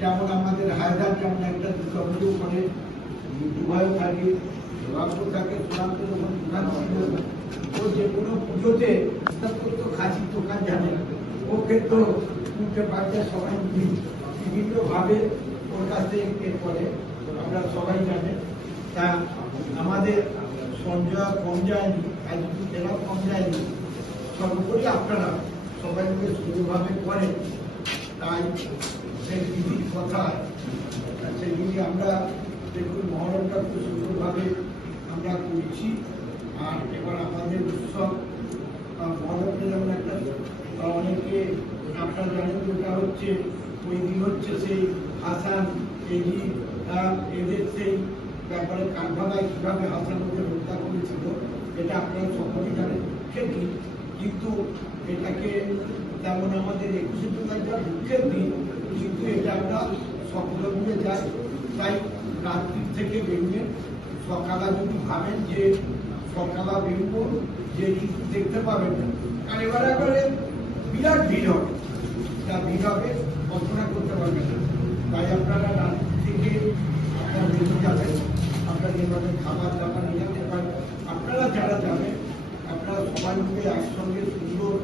যেমন আমাদের হায়দার যেমন একটা দুর্গাপুজো করে দুবাইও থাকে, রাজ্য থাকে, চূড়ান্ত যখন দোকান ছিল ও যে কোনো পুজোতে করতো খাসির দোকান জানে, ওকে তো উঠে পাচ্ছে সবাই বিভিন্নভাবে ওর কাছ থেকে করে আমরা সবাই জানে। তা আমাদের সঞ্জয় কম যায়নি, আজকে জেলাও কম যায়নি, সর্বোপরি আপনারা সবাই মিলে সুন্দরভাবে করেন। তাই সেই দিদির কথা সেগুলি আমরা দেখুন মহরমটা খুব সুন্দরভাবে আমরা করছি। আর এবার আমাদের উৎসব মহরমটা যেমন একটা অনেকে আপনারা জানেন যেটা হচ্ছে ওই দিন হচ্ছে সেই হাসান এজি এদের সেই ব্যাপারে কারখানায় কীভাবে হাসান ওদের হত্যা করেছিল এটা আপনারা সকলেই জানেন ঠিকই, কিন্তু এটাকে তেমন আমাদের 21শে জুলাইটা দুঃখের দিন, কিন্তু এটা আমরা সকলে মিলে যাই। তাই রাত্রির থেকে বেরিয়ে সকালে যদি ভাবেন যে সকালা বেরোবো যে কিন্তু দেখতে পাবেন না, কারণ এবারে বিরাট ভিড় হবে, যা ভিড় হবে কল্পনা করতে পারবেন না। তাই আপনারা রাত্রি থেকে আপনারা বেরিয়ে যাবেন, আপনারা যেভাবে খাবার দাবার নিয়ে যেতে পারেন, আপনারা যারা যাবেন আপনারা সবাই মিলে একসঙ্গে সুন্দর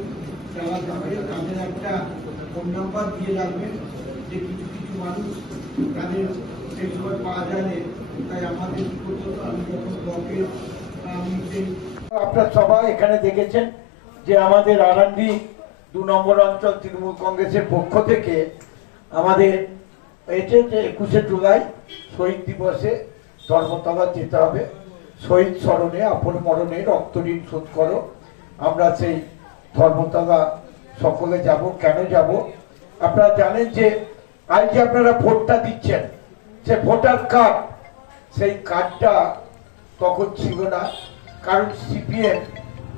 যারা যাবে তাদের একটা ফোন নাম্বার দিয়ে রাখবেন, যে কিছু কিছু মানুষ তাদের সেই সময় পাওয়া যায়। তাই আমাদের আমি যখন ব্লকের আপনারা সবাই এখানে দেখেছেন যে আমাদের আরান্ডি 2 নম্বর অঞ্চল তৃণমূল কংগ্রেসের পক্ষ থেকে আমাদের এতে যে 21শে জুলাই শহীদ দিবসে ধর্মতলা যেতে হবে। শহীদ স্মরণে আপন মরণে রক্ত ঋণ শোধ করো। আমরা সেই ধর্মতলা সকলে যাব। কেন যাব? আপনারা জানেন যে আজ যে আপনারা ভোটটা দিচ্ছেন, সে ভোটার কার্ড, সেই কার্ডটা তখন ছিল না, কারণ সিপিএম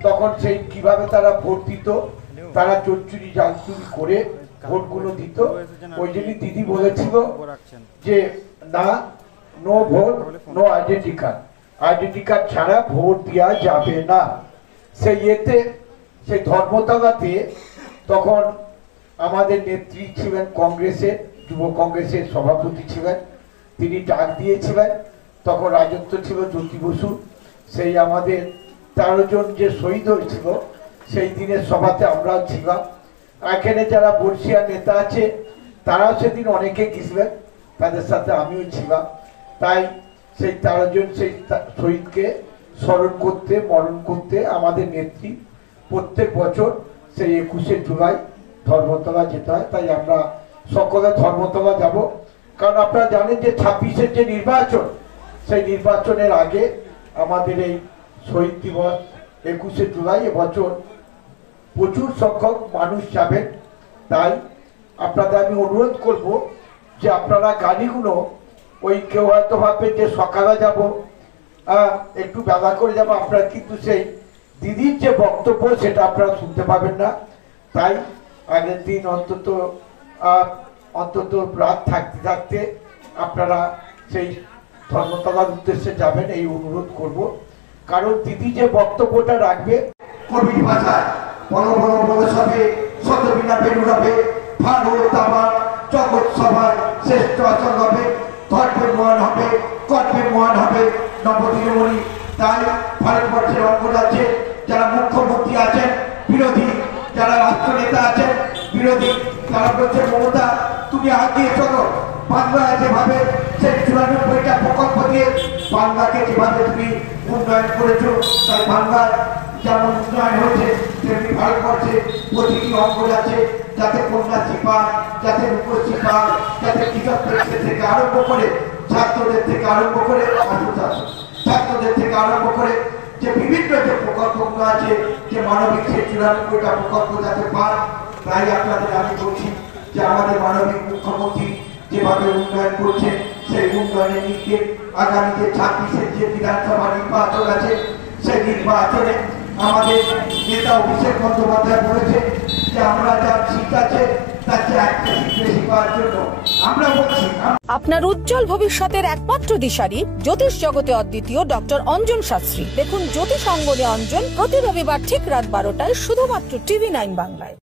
তখন সেই কিভাবে তারা ভোট দিত, তারা চোরচুরি জালচুরি করে ভোটগুলো দিত। ওই জন্য দিদি বলেছিল যে না, no vote no identity card, identity card ছাড়া ভোট দেওয়া যাবে না। সেই এতে সেই ধর্মতলাতে তখন আমাদের নেত্রী ছিলেন কংগ্রেসের, যুব কংগ্রেসের সভাপতি ছিলেন, তিনি ডাক দিয়েছিলেন। তখন রাজত্ব ছিল জ্যোতি বসু। সেই আমাদের 13 জন যে শহীদ হয়েছিল সেই দিনের সভাতে আমরাও ছিলাম। এখানে যারা বর্ষিয়ার নেতা আছে তারাও সেদিন অনেকে গেছিলেন, তাদের সাথে আমিও ছিলাম। তাই সেই 13 জন সেই শহীদকে স্মরণ করতে, মরণ করতে আমাদের নেত্রী প্রত্যেক বছর সেই 21শে জুলাই ধর্মতলা যেতে হয়। তাই আমরা সকলে ধর্মতলা যাব, কারণ আপনারা জানেন যে 26-এর যে নির্বাচন, সেই নির্বাচনের আগে আমাদের এই শহীদ দিবস 21শে জুলাই এবছর প্রচুর সংখ্যক মানুষ যাবেন। তাই আপনাদের আমি অনুরোধ করব যে আপনারা গাড়িগুলো ওই কেউ হয়তো ভাববে যে সকালে যাব, একটু বেলা করে যাব, আপনারা কিন্তু সেই দিদির যে বক্তব্য সেটা আপনারা শুনতে পাবেন না। তাই আগের দিন অন্তত রাত থাকতে থাকতে আপনারা সেই ধর্মতলার উদ্দেশ্যে যাবেন, এই অনুরোধ করব। কারণ দিদি যে বক্তব্যটা রাখবে কবির ভাষায় বড় বড় বড় সবে শতবিনা বেরুরাবে ভালো তামার জগৎ সভায় শ্রেষ্ঠ আচরণ হবে, ধর্মের মহান হবে, কর্মের মহান হবে নবদিনমণি। তাই ভারতবর্ষের অঙ্গরাজ্যে যারা মুখ্যমন্ত্রী আছেন, বিরোধী যারা রাষ্ট্রনেতা আছেন, বিরোধী তারা বলছে মমতা তুমি আগিয়ে চলো, বাংলায় যেভাবে সেই 94টা প্রকল্প দিয়ে বাংলাকে যেভাবে তুমি উন্নয়ন করেছো, তাই বাংলার যেমন উন্নয়ন হয়েছে তেমনি ভারতবর্ষে প্রতিটি অঙ্গরাজ্যে যাতে কন্যাশ্রী পায়, যাতে রূপশ্রী পায়, যাতে কৃষকদের থেকে আরম্ভ করে ছাত্রদের থেকে আরম্ভ করে ছাত্রদের থেকে আরম্ভ করে যে বিভিন্ন যে প্রকল্পগুলো আছে, যে মানবিক সেই 94টা প্রকল্প যাতে পায়। তাই আপনাদের আমি বলছি যে আমাদের মানবিক মুখ্যমন্ত্রী যেভাবে উন্নয়ন করছে, সেই উন্নয়নের নিরিখে আগামী যে 26-এর যে বিধানসভা নির্বাচন আছে, সেই নির্বাচনে আমাদের নেতা অভিষেক বন্দ্যোপাধ্যায় বলেছে যে আমরা যা ঠিক আছে তার চেয়ে একটা সিট বেশি পাওয়ার জন্য আমরা বলছি। আপনার উজ্জ্বল ভবিষ্যতের একমাত্র দিশারি জ্যোতিষ জগতে অদ্বিতীয় ডক্টর অঞ্জন শাস্ত্রী। দেখুন জ্যোতিষ অঙ্গনে অঞ্জন প্রতি রবিবার ঠিক রাত 12টায় শুধুমাত্র TV9 বাংলায়।